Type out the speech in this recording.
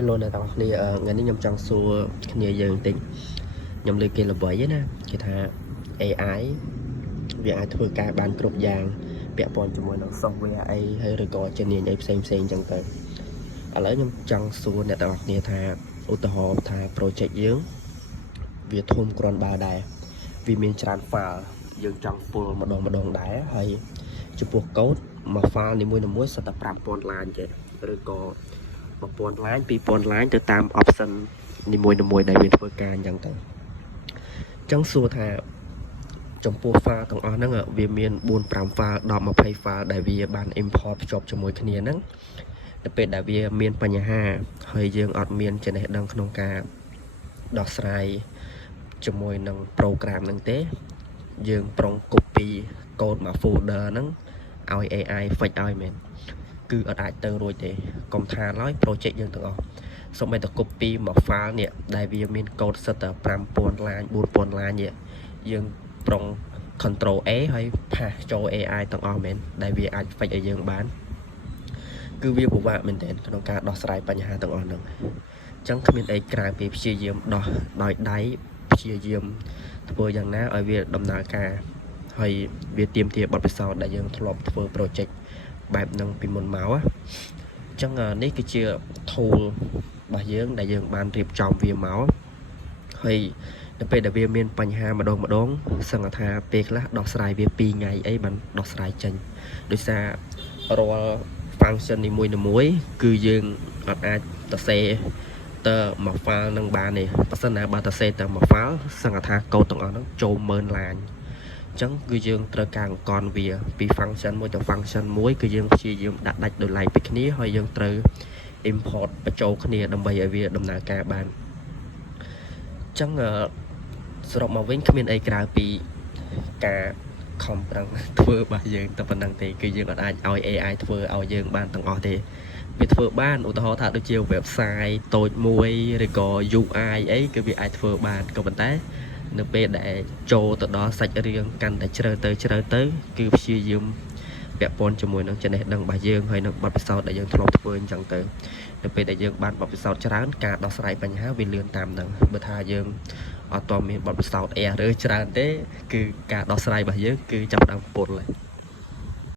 Hello អ្នកទាំងអស់គ្នាថ្ងៃនេះខ្ញុំចង់សួរគ្នាយើងបន្តិចខ្ញុំលើកគេល្បីណាគេថា AI វាអាចធ្វើការបានគ្រប់យ៉ាងពាក់ព័ន្ធជាមួយនឹង software អីហើយឬក៏ជំនាញអីផ្សេងអញ្ចឹងទៅឥឡូវខ្ញុំចង់សួរអ្នកទាំងអស់គ្នាថាឧទាហរណ៍ថា project យើងវាធំគ្រាន់បើដែរវាមានច្រើន file យើងចង់ពុលម្ដងដែរហើយចំពោះ code មួយ file នីមួយៗសុទ្ធតែ 5000 line ចេះឬក៏1000 line 2000 line ទៅតាម option នីមួយដែលវាធ្វើការអញ្ចឹងទៅចង់សួរថាចំពោះ file ទាំងអស់ហ្នឹងវាមាន4-5 file 10 20 file ដែលវាបាន import ភ្ជាប់ជាមួយគ្នាហ្នឹងទៅពេលដែលវាមានបញ្ហាហើយយើងអត់មានចំណេះដឹងក្នុងការដោះស្រាយជាមួយនឹង program ហ្នឹងទេយើងប្រុង copy code មក folder ហ្នឹងឲ្យ AI fix ឲ្យមែនគឺអត់អាចទៅរួចទេកុំថាឡើយ project យើងទាំងអស់សូម្បីតែ copy មក file នេះដែលវាមាន code សិតតែ 5000 line 4000 line នេះយើងប្រុង control A ហើយផាសចូល AI ទាំងអស់មែនដែលវាអាច fix ឲ្យយើងបានគឺវាពិបាកមែនទែនក្នុងការដោះស្រាយបញ្ហាទាំងអស់ហ្នឹងអញ្ចឹងគ្មានអីក្រៅពីព្យាយាមដោះដោយដៃព្យាយាមធ្វើយ៉ាងណាឲ្យវាដំណើរការហើយវាទាមទារបទពិសោធន៍ដែលយើងធ្លាប់ធ្វើ project បែបហ្នឹងពីមុនមកអញ្ចឹងនេះគឺជា tool របស់យើងដែលយើងបានរៀបចំវាមកហើយនៅពេលដែលវាមានបញ្ហាម្ដងសឹងថាពេលខ្លះដោះស្រាយវា2ថ្ងៃអីបានដោះស្រាយចេញដោយសាររាល់ function នីមួយគឺយើងអត់អាចទៅសេទៅមក file នឹងបានទេបើសិនណាបើទៅសេទៅមក file សឹងថា code ទាំងអស់ហ្នឹងចូល10000 ឡានអញ្ចឹងគឺយើងត្រូវការអង្គនវាពី function មួយទៅ function មួយគឺយើងព្យាយាមដាក់ដាច់ដោយឡែកពីគ្នាហើយយើងត្រូវ import បញ្ចូលគ្នាដើម្បីឲ្យវាដំណើរការបានអញ្ចឹងសរុបមកវិញគ្មានអីក្រៅពីការខំប្រឹងធ្វើរបស់យើងតែប៉ុណ្្នឹងទេគឺយើងអត់អាចឲ្យ AI ធ្វើឲ្យយើងបានទាំងអស់ទេវាធ្វើបានឧទាហរណ៍ថាដូចជា website តូចមួយឬក៏ UI អីគឺវាអាចធ្វើបានក៏ប៉ុន្តែនៅពេលដែលចូលទៅដល់សាច់រឿងកាន់តែជ្រៅទៅគឺព្យាយាមពាក់ព័ន្ធជាមួយនឹងចំណេះដឹងរបស់យើងហើយនឹងបទពិសោធន៍ដែលយើងធ្លាប់ធ្វើអញ្ចឹងទៅនៅពេលដែលយើងបានបទពិសោធន៍ច្រើនការដោះស្រាយបញ្ហាវាលឿនតាមហ្នឹងបើថាយើងអត់ទាន់មានបទពិសោធន៍ error ច្រើនទេគឺការដោះស្រាយរបស់យើងគឺចាប់ផ្ដើមពុលហើយ